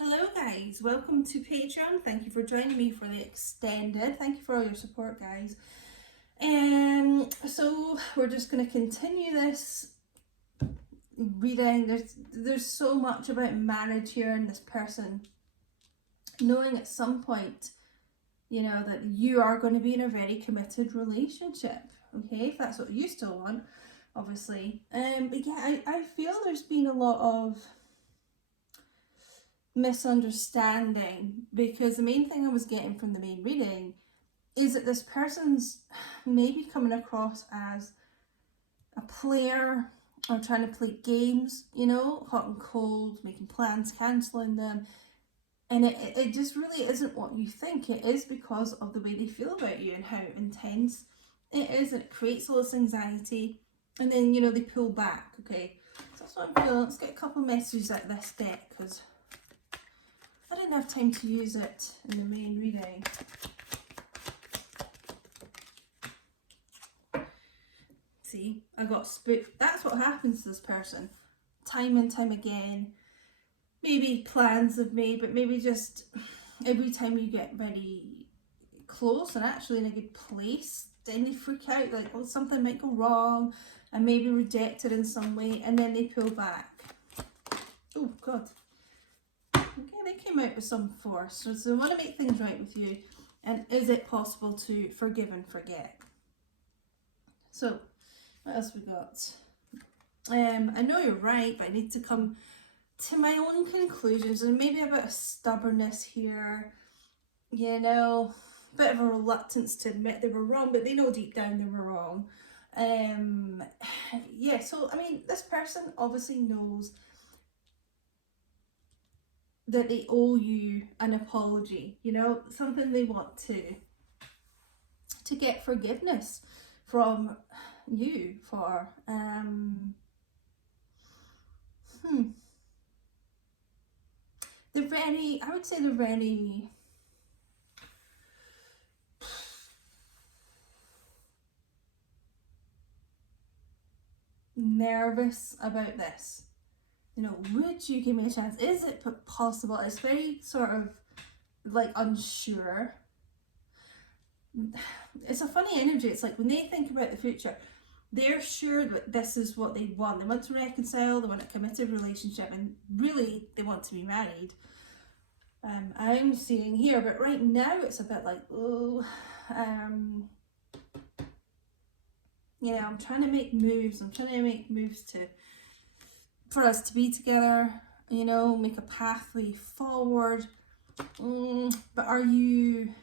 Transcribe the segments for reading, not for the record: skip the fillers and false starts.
Hello guys, welcome to Patreon. Thank you for joining me for the extended. Thank you for all your support, guys. So we're just going to continue this reading. There's so much about marriage here and this person knowing at some point, you know, that you are going to be in a very committed relationship. Okay, if that's what you still want, obviously. But yeah, I feel there's been a lot of misunderstanding, because the main thing I was getting from the main reading is that this person's maybe coming across as a player or trying to play games, you know, hot and cold, making plans, cancelling them, and it just really isn't what you think it is, because of the way they feel about you and how intense it is, and it creates all this anxiety, and then, you know, they pull back. Okay, so that's what I'm feeling. Let's get a couple messages out of this deck, because I didn't have time to use it in the main reading. See, I got spooked. That's what happens to this person. Time and time again. Maybe plans they've made, but maybe just every time you get very close and actually in a good place, then they freak out, like, oh, something might go wrong, and maybe rejected in some way, and then they pull back. Oh, God. Okay, they came out with some force. So they want to make things right with you. And is it possible to forgive and forget? So, what else we got? I know you're right, but I need to come to my own conclusions, and maybe a bit of stubbornness here. You know, a bit of a reluctance to admit they were wrong, but they know deep down they were wrong. Yeah, so, I mean, this person obviously knows that they owe you an apology, you know, something they want to get forgiveness from you for. I would say they're very nervous about this. You know, would you give me a chance? Is it possible? It's very sort of like unsure. It's a funny energy. It's like when they think about the future, they're sure that this is what they want. They want to reconcile, they want a committed relationship, and really they want to be married. I'm seeing here, but right now it's a bit like, oh, you know, I'm trying to make moves. I'm trying to make moves for us to be together, you know, make a pathway forward. But are you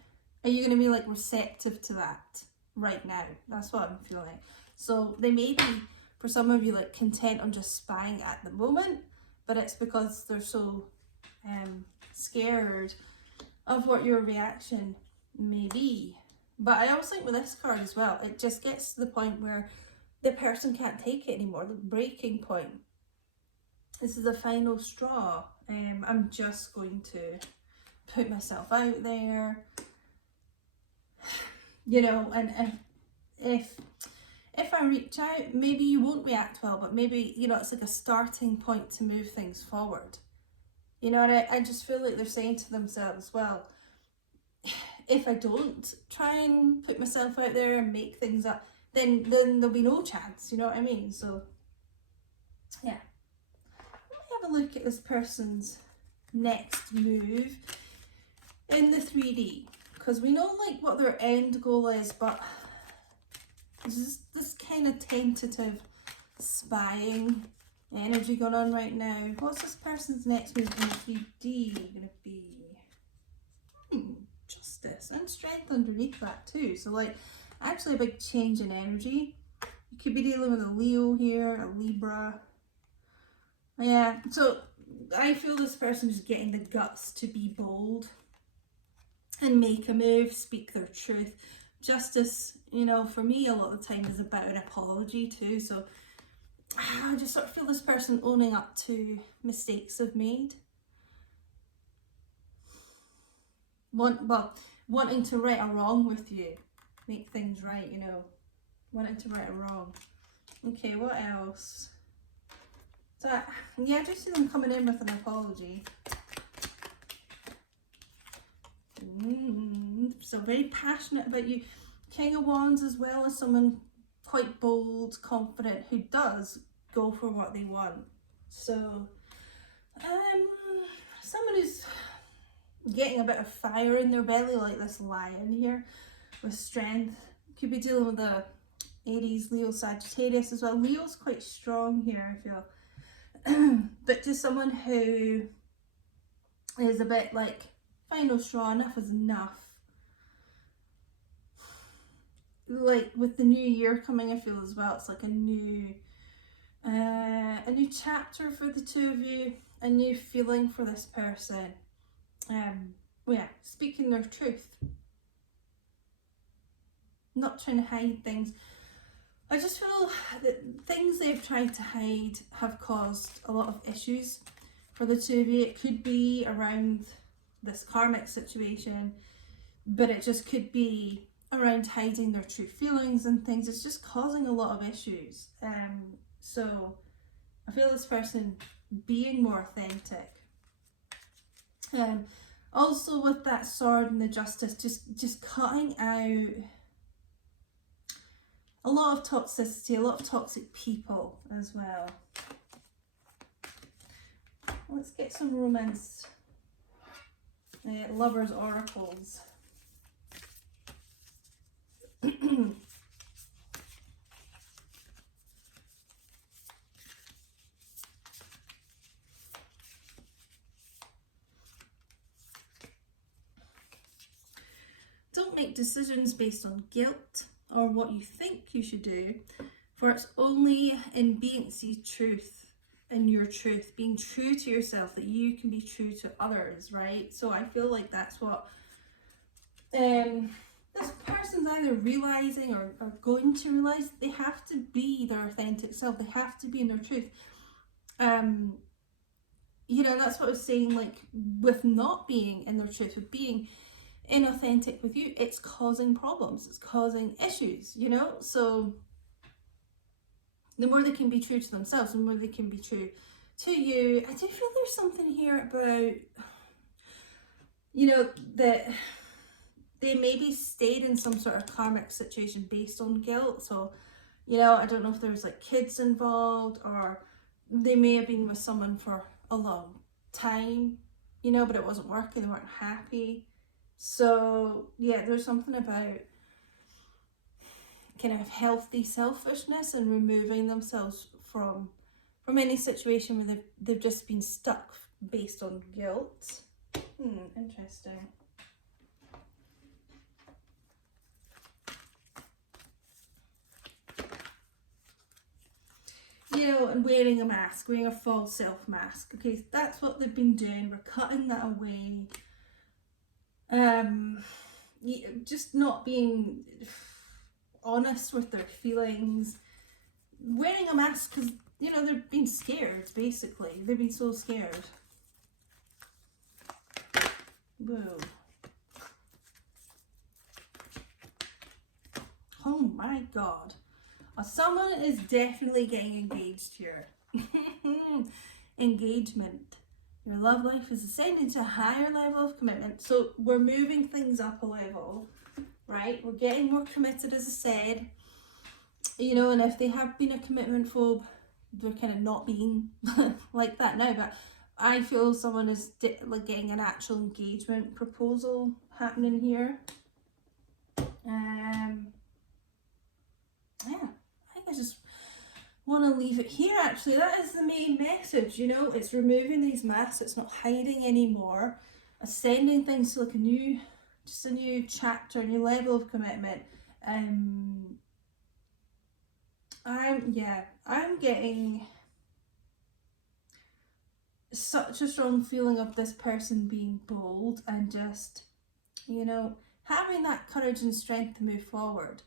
going to be like receptive to that right now? That's what I'm feeling. So they may be, for some of you, like content on just spying at the moment, but it's because they're so scared of what your reaction may be. But I always think with this card as well, it just gets to the point where the person can't take it anymore, the breaking point. This is a final straw. I'm just going to put myself out there, you know, and if I reach out, maybe you won't react well, but maybe, you know, it's like a starting point to move things forward. You know, and I just feel like they're saying to themselves, well, if I don't try and put myself out there and make things up, then there'll be no chance, you know what I mean? So, yeah. Let me have a look at this person's next move in the 3D, because we know like what their end goal is, but there's this kind of tentative spying energy going on right now. What's this person's next move in the 3D going to be? Justice and strength underneath that too. So like actually a big change in energy. You could be dealing with a Leo here, a Libra. Yeah, so I feel this person is getting the guts to be bold and make a move, speak their truth. Justice, you know, for me a lot of the time is about an apology too. So I just sort of feel this person owning up to mistakes they've made. Wanting to right a wrong with you, make things right, you know, wanting to right a wrong. Okay, what else? So yeah, I just see them coming in with an apology. So very passionate about you. King of Wands as well as someone quite bold, confident, who does go for what they want. So someone who's getting a bit of fire in their belly, like this lion here, with strength. Could be dealing with a Aries, Leo, Sagittarius as well. Leo's quite strong here, I feel. But just someone who is a bit like, final straw, enough is enough. Like with the new year coming, I feel as well, it's like a new chapter for the two of you, a new feeling for this person. Yeah, speaking their truth, not trying to hide things. I just feel that things they've tried to hide have caused a lot of issues for the two of you. It could be around this karmic situation, but it just could be around hiding their true feelings and things. It's just causing a lot of issues. So I feel this person being more authentic. Also with that sword and the justice, just cutting out a lot of toxicity, a lot of toxic people as well. Let's get some romance. Lovers oracles. Don't make decisions based on guilt or what you think you should do, for it's only in being see truth, in your truth, being true to yourself, that you can be true to others, right? So I feel like that's what this person's either realizing or going to realize. They have to be their authentic self. They have to be in their truth. You know, that's what I was saying, like with not being in their truth, with being inauthentic with you, it's causing problems, it's causing issues, you know? So the more they can be true to themselves, the more they can be true to you. I do feel there's something here about, you know, that they maybe stayed in some sort of karmic situation based on guilt. So, you know, I don't know if there's like kids involved, or they may have been with someone for a long time, you know, but it wasn't working, they weren't happy. So yeah, there's something about kind of healthy selfishness and removing themselves from any situation where they've just been stuck based on guilt. Interesting. You know, and wearing a mask, wearing a false self mask. Okay, that's what they've been doing. We're cutting that away. Just not being honest with their feelings, wearing a mask because, you know, they're being scared, basically. They've been so scared. Whoa. Oh my god. Someone is definitely getting engaged here. Engagement. Your love life is ascending to a higher level of commitment. So we're moving things up a level, right? We're getting more committed, as I said. You know, and if they have been a commitment phobe, they're kind of not being like that now. But I feel someone is like getting an actual engagement proposal happening here. Yeah, I think I just want to leave it here. Actually, that is the main message, you know. It's removing these masks, it's not hiding anymore, ascending things to like a new chapter, a new level of commitment. I'm getting such a strong feeling of this person being bold and just, you know, having that courage and strength to move forward.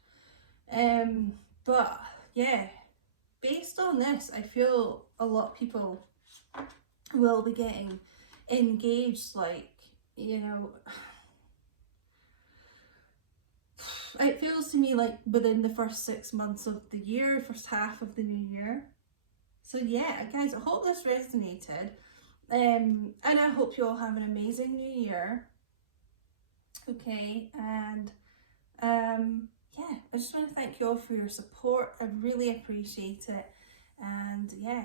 But yeah, based on this, I feel a lot of people will be getting engaged, like, you know, it feels to me like within the first 6 months of the year, first half of the new year. So yeah, guys, I hope this resonated. And I hope you all have an amazing new year. okay? And yeah, I just want to thank you all for your support. I really appreciate it. And yeah,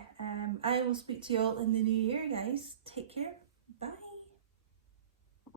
I will speak to you all in the new year, guys. Take care.